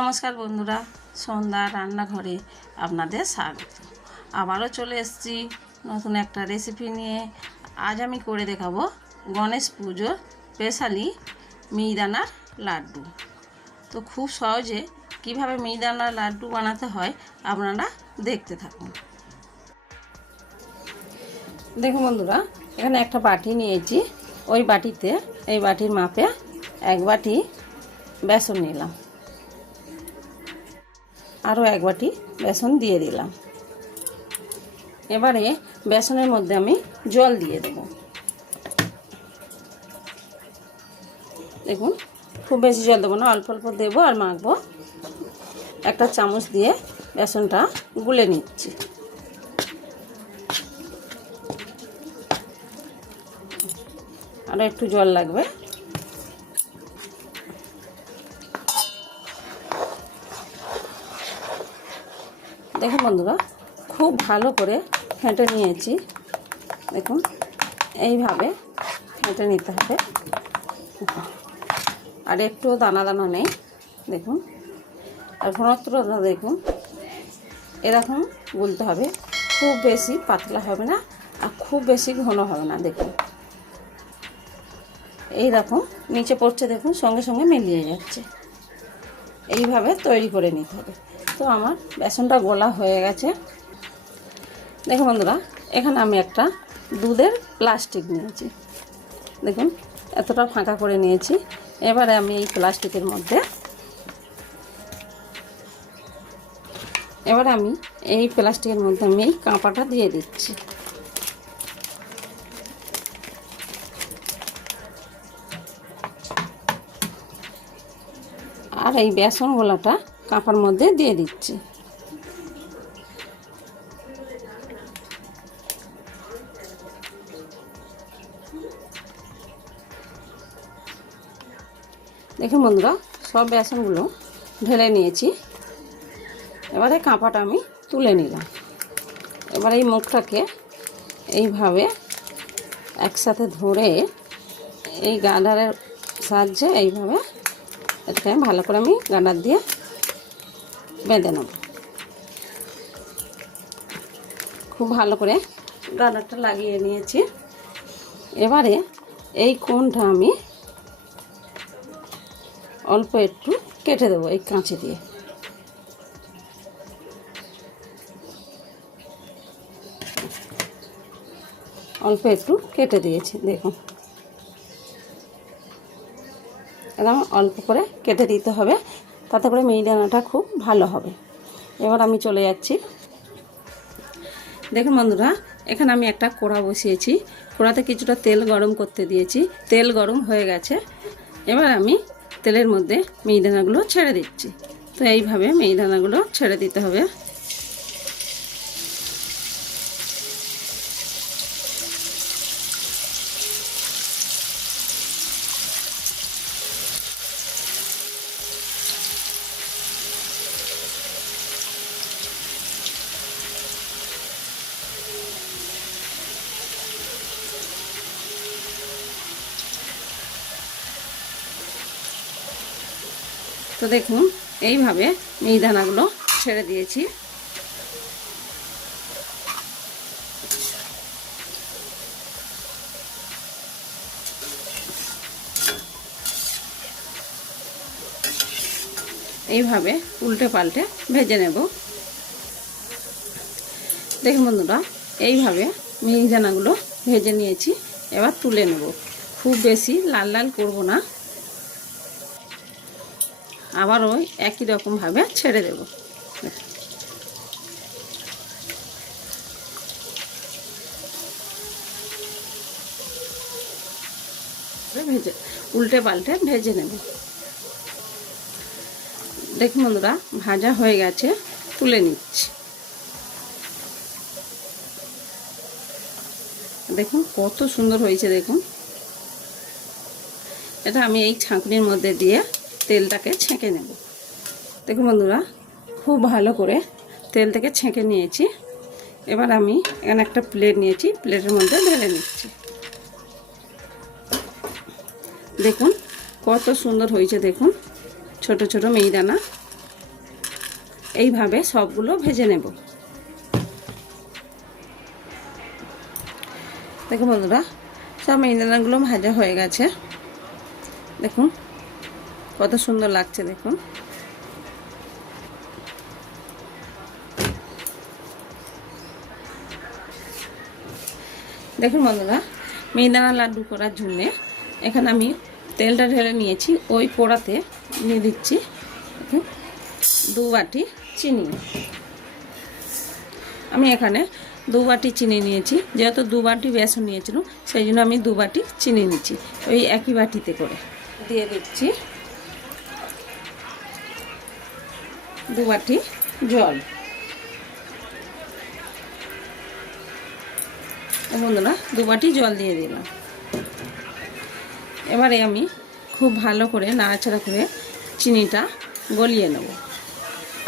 নমস্কার বন্ধুরা, সন্ধ্যা রান্নাঘরে আপনাদের স্বাগত। আবারও চলে এসেছি নতুন একটা রেসিপি নিয়ে। আজ আমি করে দেখাবো গণেশ পুজোর স্পেশালি মিহিদানার লাড্ডু। তো খুব সহজে কিভাবে মিহিদানার লাড্ডু বানাতে হয় আপনারা দেখতে থাকুন। দেখুন বন্ধুরা, এখানে একটা বাটি নিয়েছি। ওই বাটিতে এই বাটির মাপে এক বাটি বেসন নিলাম, আরও এক বাটি বেসন দিয়ে দিলাম। এবারে বেসনের মধ্যে আমি জল দিয়ে দেব। দেখুন, খুব বেশি জল দেবো না, অল্প অল্প দেবো আর মাখবো। একটা চামচ দিয়ে বেসনটা গুলে নিচ্ছি। আরও একটু জল লাগবে। দেখুন বন্ধুরা, খুব ভালো করে ফেটে নিয়েছি। দেখুন, এইভাবে ফেটে নিতে হবে। আর একটু দানা দানা নেই। দেখুন, আর ঘনত্বটা দেখুন, এরকম গুলতে হবে। খুব বেশি পাতলা হবে না আর খুব বেশি ঘন হবে না। দেখুন, এইরকম নিচে পড়ছে, দেখুন সঙ্গে সঙ্গে মিলিয়ে যাচ্ছে। এইভাবে তৈরি করে নিতে হবে। তো আমার বেসনটা গোলা হয়ে গেছে। দেখুন বন্ধুরা, এখানে আমি একটা দুধের প্লাস্টিক নিয়েছি। দেখুন, এতটা ফাঁকা করে নিয়েছি। এবারে আমি এই প্লাস্টিকের মধ্যে আমি এই কাঁপাটা দিয়ে দিচ্ছি। আর এই বেসন গোলাটা কাঁপার মধ্যে দিয়ে দিচ্ছি। দেখুন বন্ধুরা, সব বেসনগুলো ঢেলে নিয়েছি। এবারে কাঁপাটা আমি তুলে নিলাম। এবার এই মুখটাকে এইভাবে একসাথে ধরে এই গার্ডারের সাহায্যে এইভাবে এটাকে ভালো করে আমি গার্ডার দিয়ে বেঁধে নেব। খুব ভালো করে গার্ডারটা লাগিয়ে নিয়েছি। এবারে এই কোণটা আমি অল্প একটু কেটে দেবো এই কাঁচি দিয়ে। অল্প একটু কেটে দিয়েছি। দেখুন, একদম অল্প করে কেটে দিতে হবে, তাতে করে মিহিদানাটা খুব ভালো হবে। এবার আমি চলে যাচ্ছি। দেখুন বন্ধুরা, এখানে আমি একটা কড়া বসিয়েছি। কড়াতে কিছুটা তেল গরম করতে দিয়েছি। তেল গরম হয়ে গেছে। এবার আমি তেলের মধ্যে মিহিদানাগুলো ছেড়ে দিচ্ছি। তো এইভাবে মিহিদানাগুলো ছেড়ে দিতে হবে। তো দেখুন, এইভাবে মিহিদানাগুলো ছেড়ে দিয়েছি। এইভাবে উল্টে পাল্টে ভেজে নেব। দেখুন বন্ধুরা, এইভাবে মিহিদানাগুলো ভেজে নিয়েছি। এবার তুলে নেব। খুব বেশি লাল লাল করব না, আবার ওই একই রকমভাবে ছেড়ে দেব। ভেজে উল্টে পাল্টে ভেজে নেব। দেখুন বন্ধুরা, ভাজা হয়ে গেছে, তুলে নিচ্ছি। দেখুন কত সুন্দর হয়েছে। দেখুন, এটা আমি এই ছাঁকনির মধ্যে দিয়ে তেলটাকে ছেঁকে নেব। দেখুন বন্ধুরা, খুব ভালো করে তেল থেকে ছেঁকে নিয়েছি। এবার আমি এখানে একটা প্লেট নিয়েছি, প্লেটের মধ্যে ঢেলে নিচ্ছি। দেখুন কত সুন্দর হয়েছে। দেখুন, ছোট ছোট মিহিদানা এইভাবে সবগুলো ভেজে নেব। দেখুন বন্ধুরা, সব মিহিদানাগুলো ভাজা হয়ে গেছে। দেখুন কত সুন্দর লাগছে। দেখুন দেখুন বন্ধুরা, মিহিদানা লাড্ডু করার জন্যে এখানে আমি তেলটা ঢেলে নিয়েছি। ওই কড়াতে দিয়ে দিচ্ছি 2 বাটি চিনি। আমি এখানে 2 বাটি চিনি নিয়েছি। যেহেতু 2 বাটি বেসন নিয়েছিল, সেই জন্য আমি 2 বাটি চিনি নিচ্ছি। ওই একই বাটিতে করে দিয়ে দিচ্ছি 2 বাটি জল। বন্ধুরা, 2 বাটি জল দিয়ে দিলাম। এবারে আমি খুব ভালো করে নাড়াচাড়া করে চিনিটা গলিয়ে নেব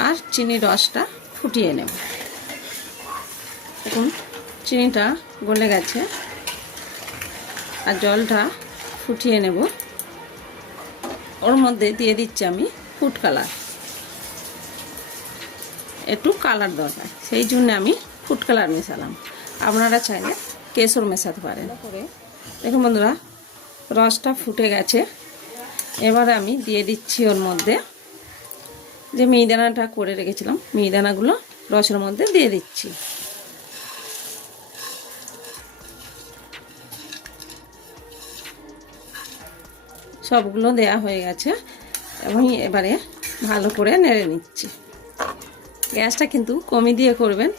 আর চিনির রসটা ফুটিয়ে নেব। দেখুন চিনিটা গলে গেছে আর জলটা ফুটিয়ে নেব। ওর মধ্যে দিয়ে দিচ্ছি আমি ফুড কালার। একটু কালার দরকার, সেই জন্য আমি ফুড কালার মেশালাম। আপনারা চাইলে কেশর মেশাতে পারেন। দেখুন বন্ধুরা, রসটা ফুটে গেছে। এবার আমি দিয়ে দিচ্ছি ওর মধ্যে যে মিহিদানাটা করে রেখেছিলাম, মিহিদানাগুলো রসের মধ্যে দিয়ে দিচ্ছি। সবগুলো দেয়া হয়ে গেছে এবং এবারে ভালো করে নেড়ে নিচ্ছি। গ্যাসটা কিন্তু কমিয়ে দিয়ে করবেন,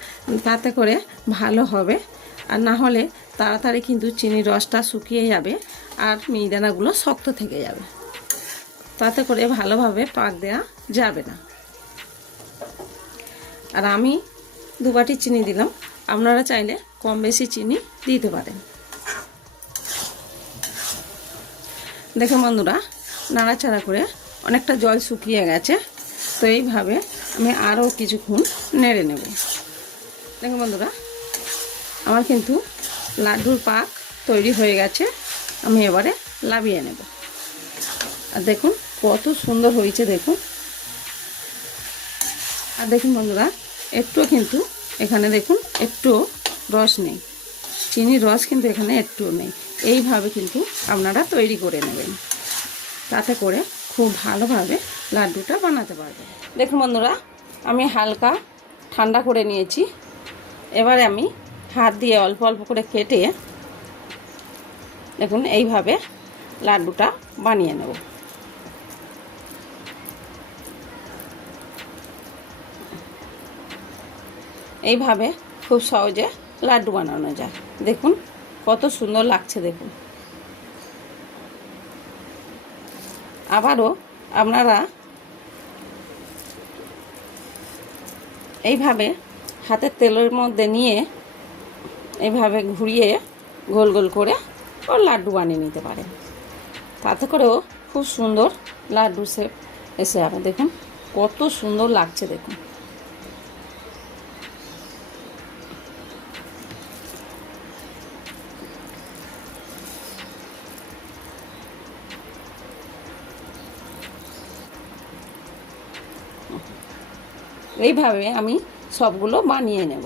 তাতে করে ভালো হবে। আর না হলে তাড়াতাড়ি কিন্তু চিনির রসটা শুকিয়ে যাবে আর মিহিদানাগুলো শক্ত থেকে যাবে। তাতে করে ভালোভাবে পাক দেওয়া যাবে না। আর আমি 2 বাটি চিনি দিলাম, আপনারা চাইলে কম বেশি চিনি দিতে পারেন। দেখুন বন্ধুরা, নাড়াচাড়া করে অনেকটা জল শুকিয়ে গেছে। তো এইভাবে আমি আরও কিছুক্ষণ নেড়ে নেব। দেখুন বন্ধুরা, আমার কিন্তু লাড্ডুর পাক তৈরি হয়ে গেছে। আমি এবারে লাভিয়ে নেব। আর দেখুন কত সুন্দর হয়েছে। দেখুন, আর দেখুন বন্ধুরা, একটুও কিন্তু এখানে দেখুন একটুও রস নেই, চিনির রস কিন্তু এখানে একটুও নেই। এইভাবে কিন্তু আপনারা তৈরি করে নেবেন, তাতে করে খুব ভালোভাবে লাড্ডুটা বানাতে পারবেন। দেখুন বন্ধুরা, আমি হালকা ঠান্ডা করে নিয়েছি। এবারে আমি হাত দিয়ে অল্প অল্প করে কেটে দেখুন এইভাবে লাড্ডুটা বানিয়ে নেব। এইভাবে খুব সহজে লাড্ডু বানানো যায়। দেখুন কত সুন্দর লাগছে। দেখুন, আবারও আপনারা এইভাবে হাতের তেলের মধ্যে নিয়ে এইভাবে ঘুরিয়ে গোল গোল করে ওর লাড্ডু বানিয়ে নিতে পারেন। তাতে করেও খুব সুন্দর লাড্ডু শেপ এসে যাবে। দেখুন কত সুন্দর লাগছে। দেখুন এইভাবে আমি সবগুলো বানিয়ে নেব।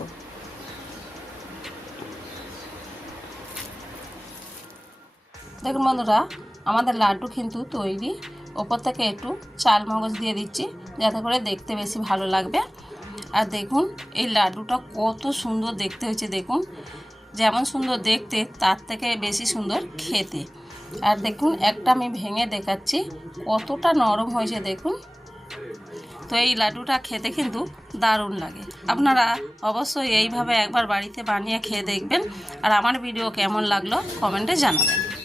দেখুন বন্ধুরা, আমাদের লাড্ডু কিন্তু তৈরি। ওপর থেকে একটু চাল মগজ দিয়ে দিচ্ছি যাতে করে দেখতে বেশি ভালো লাগবে। আর দেখুন এই লাড্ডুটা কত সুন্দর দেখতে হয়েছে। দেখুন যেমন সুন্দর দেখতে তার থেকে বেশি সুন্দর খেতে। আর দেখুন একটা আমি ভেঙে দেখাচ্ছি কতটা নরম হয়েছে। দেখুন, তো এই লাড্ডুটা খেতে কিন্তু দারুণ লাগে। আপনারা অবশ্যই এইভাবে একবার বাড়িতে বানিয়ে খেয়ে দেখবেন। আর আমার ভিডিও কেমন লাগলো কমেন্টে জানাবেন।